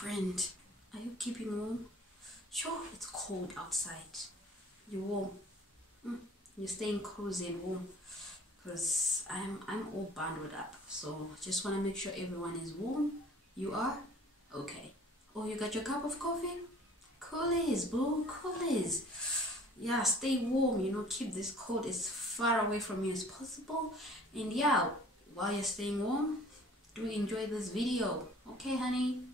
friend, are you keeping warm? Sure, it's cold outside. You warm? You're staying cozy and warm? Because I'm all bundled up. So just want to make sure everyone is warm. You are? Okay. Oh, you got your cup of coffee? Coolies, boo, coolies. Yeah, stay warm, you know, keep this cold as far away from you as possible. And yeah, while you're staying warm, do enjoy this video. Okay, honey?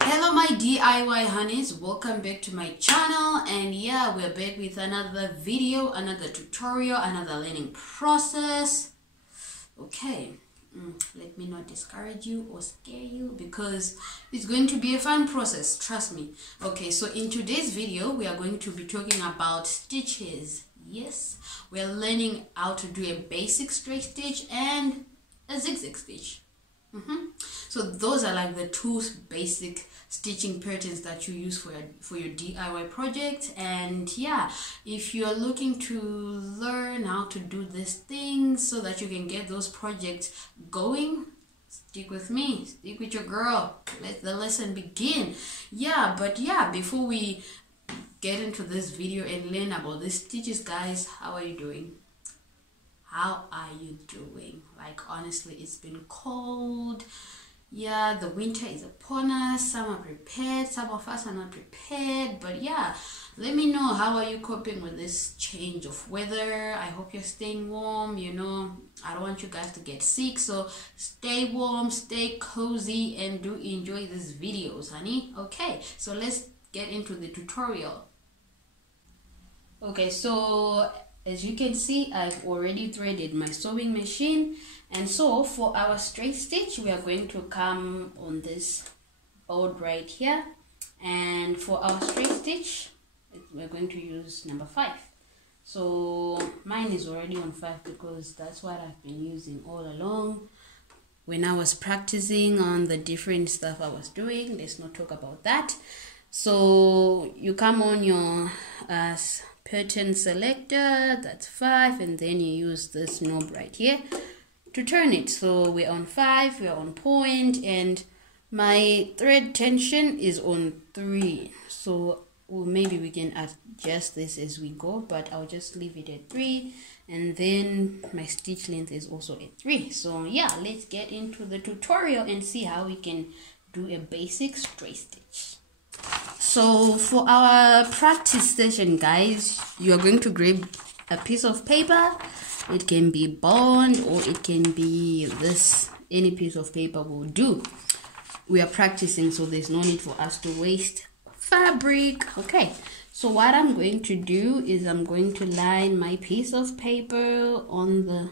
Hello my DIY honeys, welcome back to my channel. And yeah, we're back with another video, another tutorial, another learning process. Okay, let me not discourage you or scare you, because it's going to be a fun process, trust me. Okay, so in today's video we are going to be talking about stitches. Yes, we're learning how to do a basic straight stitch and a zigzag stitch. So those are like the two basic stitching patterns that you use for your DIY project. And yeah, if you're looking to learn how to do these things so that you can get those projects going, stick with me, stick with your girl. Let the lesson begin. But before we get into this video and learn about these stitches, guys, how are you doing? How are you doing? Like, honestly, it's been cold. Yeah, the winter is upon us. Some are prepared, some of us are not prepared. But yeah, let me know, how are you coping with this change of weather? I hope you're staying warm. You know, I don't want you guys to get sick, so stay warm, stay cozy, and do enjoy these videos, honey. Okay, so let's get into the tutorial. Okay, so as you can see, I've already threaded my sewing machine. And so for our straight stitch, we are going to come on this board right here. And for our straight stitch, we're going to use number 5. So mine is already on 5 because that's what I've been using all along when I was practicing on the different stuff I was doing. Let's not talk about that. So you come on your pattern selector, that's 5, and then you use this knob right here to turn it. So we're on 5, we're on point, and my thread tension is on 3. So maybe we can adjust this as we go, but I'll just leave it at 3, and then my stitch length is also at 3. So yeah, let's get into the tutorial and see how we can do a basic straight stitch. So for our practice session, guys, you are going to grab a piece of paper. It can be bond or it can be this, any piece of paper will do. We are practicing, so there's no need for us to waste fabric. Okay, so what I'm going to do is I'm going to line my piece of paper on the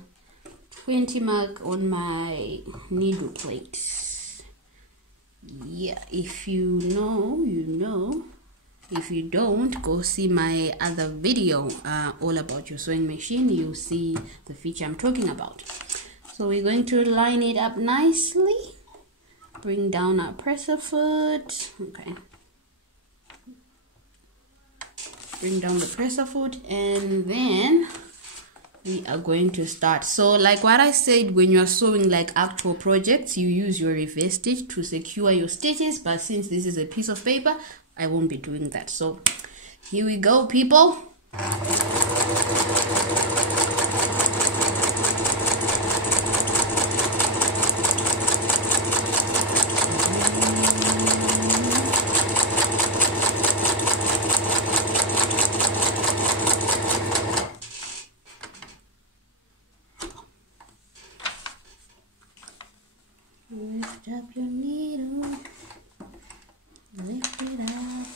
20 mark on my needle plate. Yeah, if you know, you know. If you don't, go see my other video all about your sewing machine. You'll see the feature I'm talking about. So we're going to line it up nicely. Bring down our presser foot. Okay. Bring down the presser foot, and then we are going to start. So like what I said, when you're sewing like actual projects, you use your reverse stitch to secure your stitches, but since this is a piece of paper, I won't be doing that. So here we go, people. Lift up your needle, lift it up,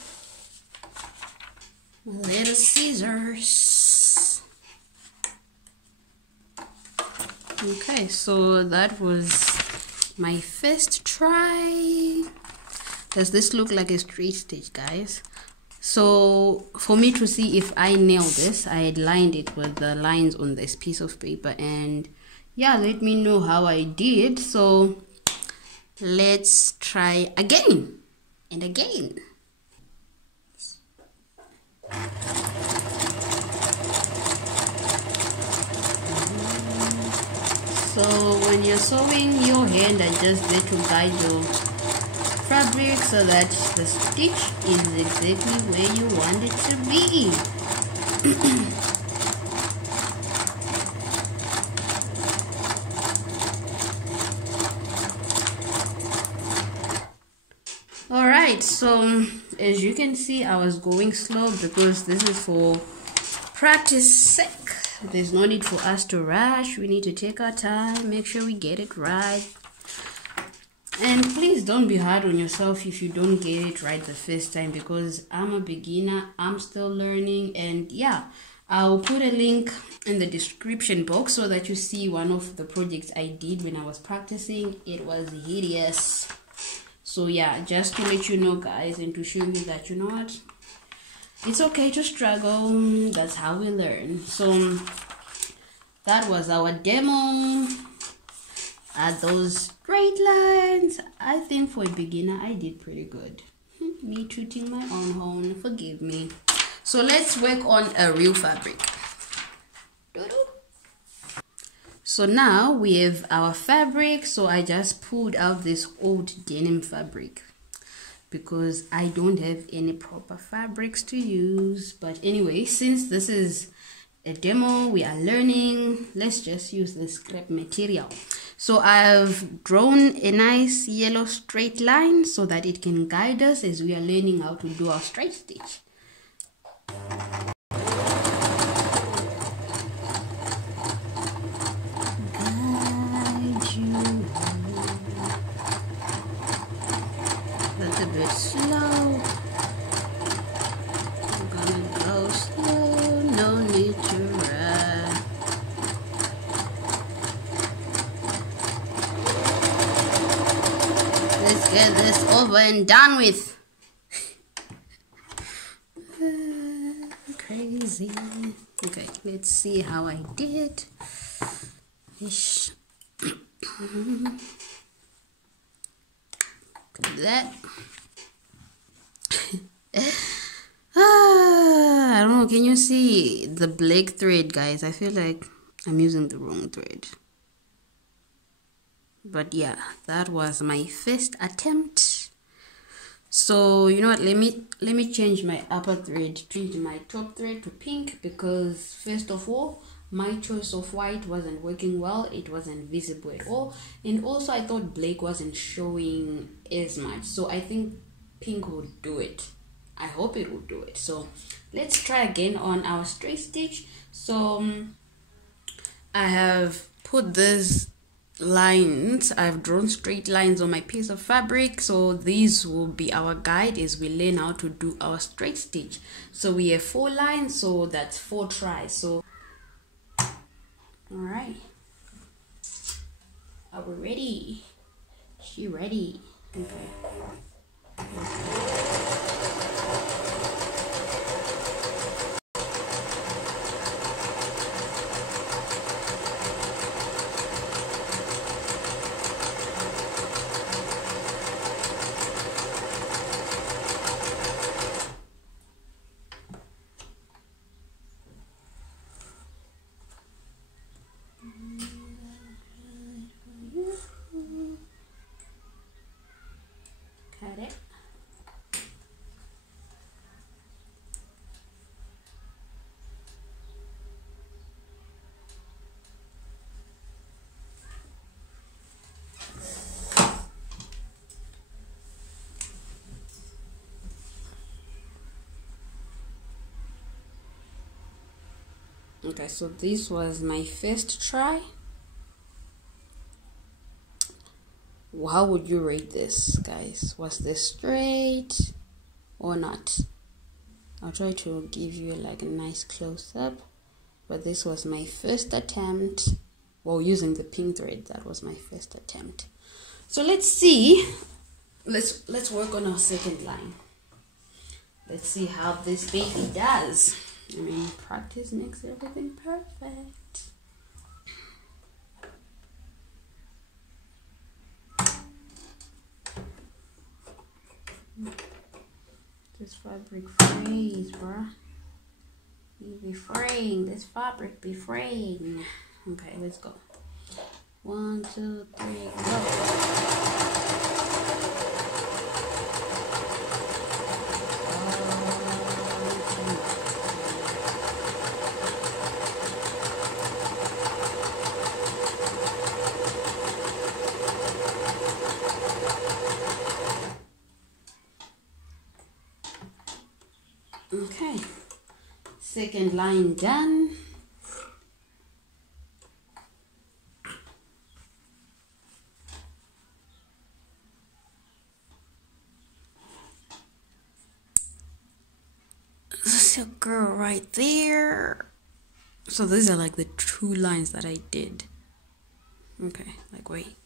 little scissors. Okay, so that was my first try. Does this look like a straight stitch, guys? So for me to see if I nailed this, I had lined it with the lines on this piece of paper, and yeah, let me know how I did. So let's try again and again. So when you're sewing, your hand are just there to guide your fabric so that the stitch is exactly where you want it to be. Alright, so as you can see, I was going slow because this is for practice sake. There's no need for us to rush. We need to take our time, make sure we get it right. And please don't be hard on yourself if you don't get it right the first time, because I'm a beginner, I'm still learning. And yeah, I'll put a link in the description box so that you see one of the projects I did when I was practicing. It was hideous. So yeah, just to let you know, guys, and to show you that, you know what, it's okay to struggle. That's how we learn. So that was our demo. At those straight lines, I think for a beginner I did pretty good. Me tooting my own horn, forgive me. So let's work on a real fabric. So now we have our fabric. So I just pulled out this old denim fabric because I don't have any proper fabrics to use. But anyway, since this is a demo, we are learning, let's just use the scrap material. So I've drawn a nice yellow straight line so that it can guide us as we are learning how to do our straight stitch. Guide you. That's a bit slow. I'm gonna go slow, no need to rush. Let's get this over and done with. Crazy. Okay, let's see how I did. Ish. That. I don't know, can you see the black thread, guys? I feel like I'm using the wrong thread. But yeah, that was my first attempt. So you know what, let me change my upper thread, change my top thread to pink, because first of all, my choice of white wasn't working well. It wasn't visible at all, and also I thought black wasn't showing as much. So I think pink would do it. I hope it will do it. So let's try again on our straight stitch. So I have put this lines, I've drawn straight lines on my piece of fabric. So these will be our guide as we learn how to do our straight stitch. So we have 4 lines, so that's 4 tries. So all right, are we ready? She ready? Okay. Cut it. Okay, so this was my first try. How would you rate this, guys? Was this straight or not? I'll try to give you like a nice close-up, but this was my first attempt. Well, using the pink thread, that was my first attempt. So let's see. Let's work on our second line. Let's see how this baby does. I mean, practice makes everything perfect. This fabric frays, bruh. You be fraying. This fabric be fraying. Okay, let's go. 1, 2, 3, go. Okay, second line done. This is a girl right there. So these are like the 2 lines that I did. Okay, like wait.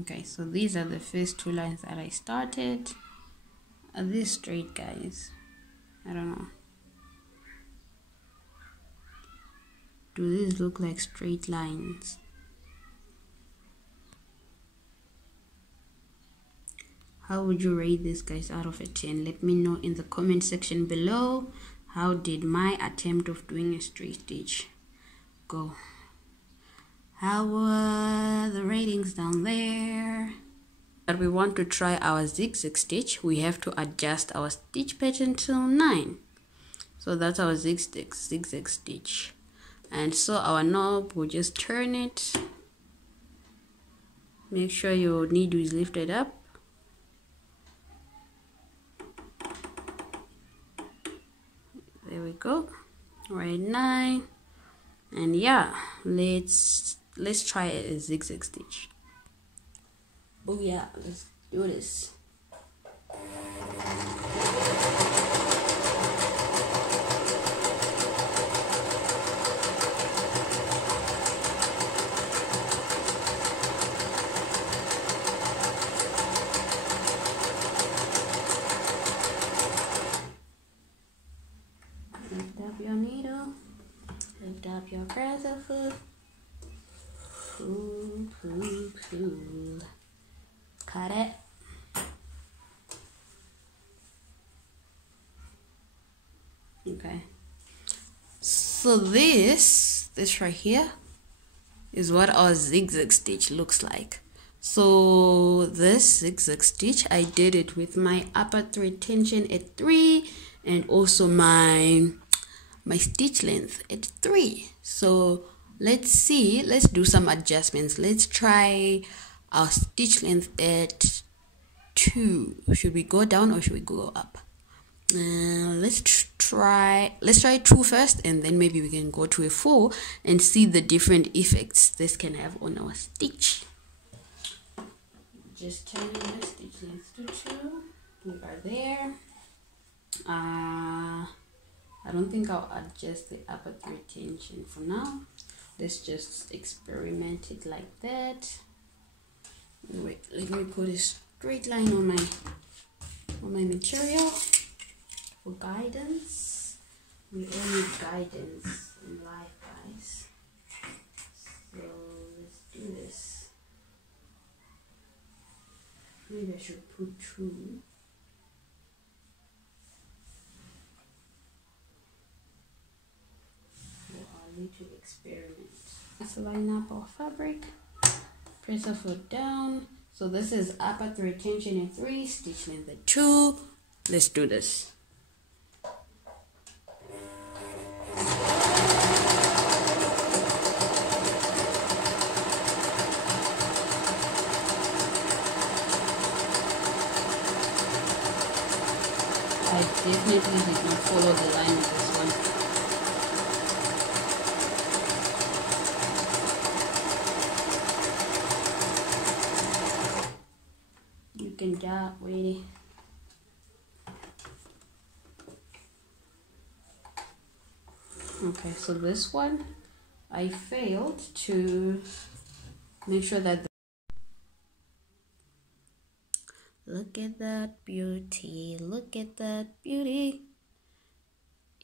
Okay, so these are the first 2 lines that I started. Are these straight, guys? I don't know. Do these look like straight lines? How would you rate this, guys, out of a 10? Let me know in the comment section below. How did my attempt of doing a straight stitch go? How were the ratings down there? But we want to try our zigzag stitch, we have to adjust our stitch pattern till 9. So that's our zigzag stitch. And so our knob, will just turn it. Make sure your needle is lifted up. There we go. Right, 9. And yeah, let's try a zigzag stitch. Oh yeah, let's do this. Lift up your needle, lift up your grasshopper. Pull, pull, pull. Cut it. Okay. So this right here is what our zigzag stitch looks like. So this zigzag stitch, I did it with my upper thread tension at 3 and also my stitch length at 3. So let's do some adjustments. Let's try our stitch length at 2. Should we go down or should we go up? Let's try 2 first, and then maybe we can go to a 4 and see the different effects this can have on our stitch. Just turn the stitch length to 2. We are there. I don't think I'll adjust the upper thread tension for now. Let's just experiment it like that. Wait, let me put a straight line on my material for guidance. We all need guidance in life, guys. So let's do this. Maybe I should put 2. To experiment. Let's line up our fabric, press our foot down. So this is upper thread tension at 3, stitch length at 2. Let's do this. I definitely did not follow the line of this one. Can job really. Okay, so this one I failed to make sure that look at that beauty, look at that beauty,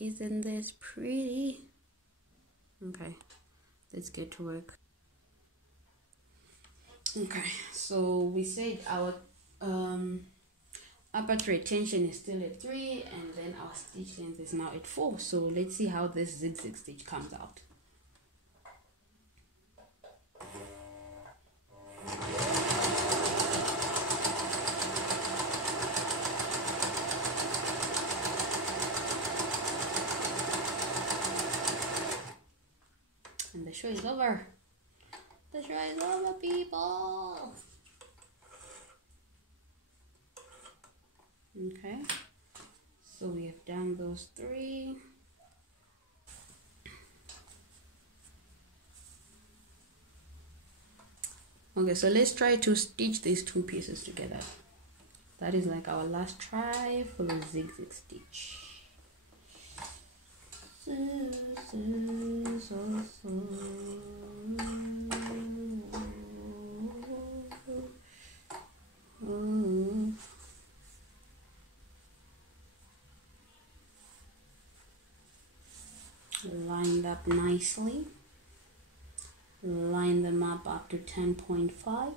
isn't this pretty? Okay, let's get to work. Okay, so we said our upper thread tension is still at 3 and then our stitch length is now at 4. So let's see how this zigzag stitch comes out. over. The show is over, people. Okay, so we have done those 3. Okay, so let's try to stitch these 2 pieces together. That is like our last try for the Zig Zig Stitch. Lined up nicely. Line them up to 10.5.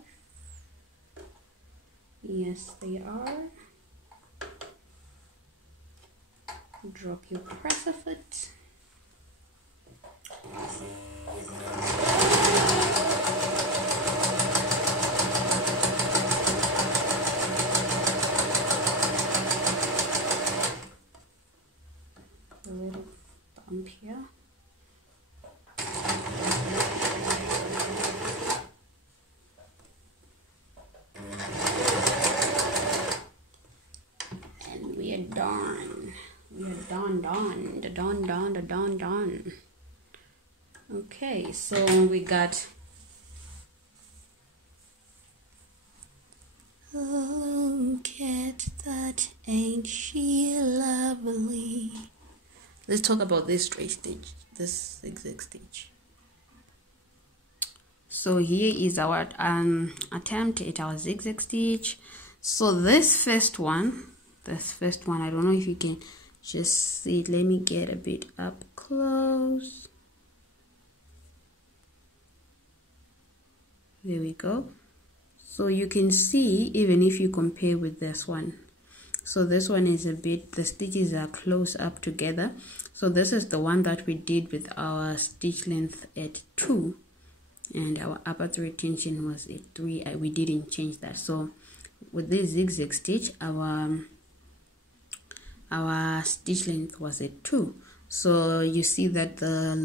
Yes, they are. Drop your presser foot. A little bump here. And we are done. We are done. Okay, so we got look at that, ain't she lovely? Let's talk about this straight stitch, this zigzag stitch. So here is our attempt at our zigzag stitch. So this first one, I don't know if you can just see it. Let me get a bit up close. There we go. So you can see, even if you compare with this one, so this one is a bit, the stitches are close up together. So this is the one that we did with our stitch length at 2, and our upper thread tension was at 3. We didn't change that. So with this zigzag stitch, our stitch length was at 2. So you see that the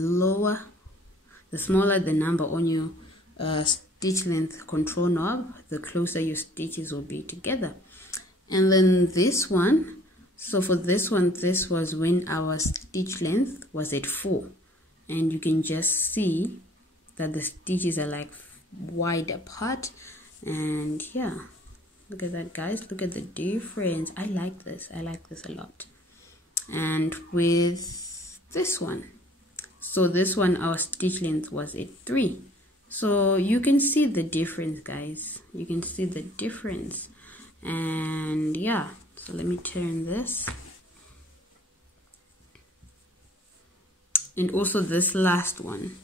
smaller the number on your stitch length control knob, the closer your stitches will be together. And then this one, so for this one, this was when our stitch length was at 4, and you can just see that the stitches are like wide apart. And yeah, look at that, guys, look at the difference. I like this a lot. And with this one, so this one, our stitch length was at 3. So you can see the difference, guys. You can see the difference. And yeah, so let me turn this. And also this last one.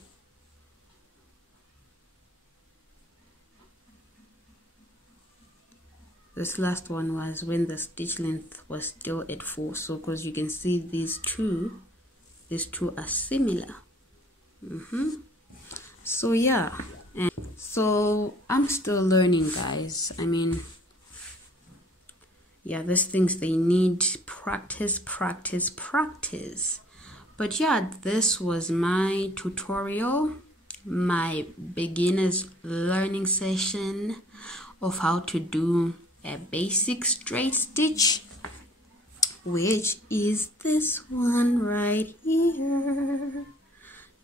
This last one was when the stitch length was still at 4. So because you can see these two are similar. So yeah, and so I'm still learning, guys. I mean, yeah, these things, they need practice. But yeah, this was my tutorial, my beginner's learning session of how to do a basic straight stitch, which is this one right here.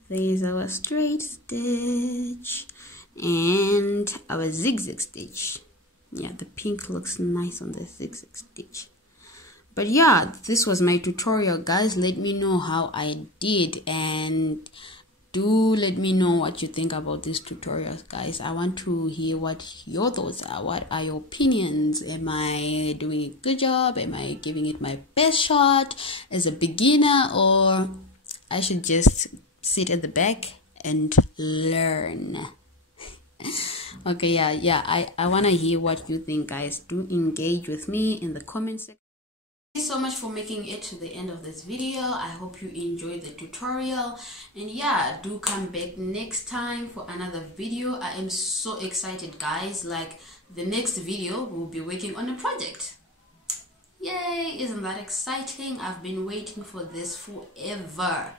There's our straight stitch and our zigzag stitch. Yeah, the pink looks nice on the zigzag stitch. But yeah, this was my tutorial, guys. Let me know how I did, and do let me know what you think about these tutorials, guys. I want to hear what your thoughts are. What are your opinions? Am I doing a good job? Am I giving it my best shot as a beginner, or I should just sit at the back and learn? Okay, yeah, I want to hear what you think, guys. Do engage with me in the comment section. Thank you so much for making it to the end of this video. I hope you enjoyed the tutorial, and yeah, do come back next time for another video. I am so excited, guys. Like, the next video we'll be working on a project. Yay, isn't that exciting? I've been waiting for this forever.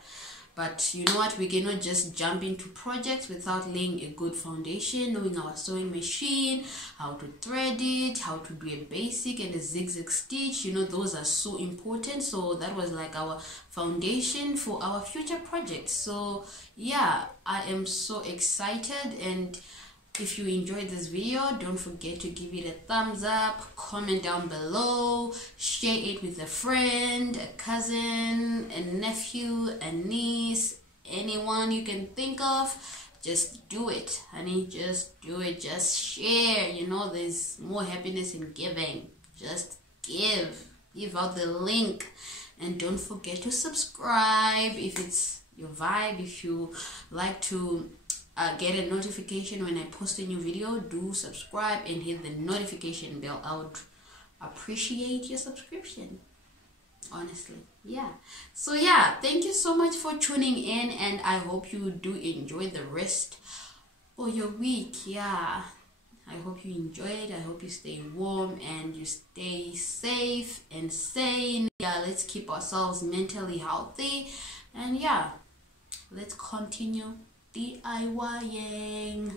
But you know what, we cannot just jump into projects without laying a good foundation, knowing our sewing machine, how to thread it, how to do a basic and a zigzag stitch. You know, those are so important. So that was like our foundation for our future projects. So yeah, I am so excited. And if you enjoyed this video, don't forget to give it a thumbs up, comment down below, share it with a friend, a cousin, a nephew, a niece, anyone you can think of. Just do it, honey. Just do it. Just share. You know, there's more happiness in giving. Just give. Give out the link. And don't forget to subscribe if it's your vibe. If you like to get a notification when I post a new video, do subscribe and hit the notification bell. I would appreciate your subscription, honestly. Yeah, so yeah, thank you so much for tuning in, and I hope you do enjoy the rest of your week. Yeah, I hope you enjoy it. I hope you stay warm and you stay safe and sane. Yeah, let's keep ourselves mentally healthy, and yeah, let's continue DIYing.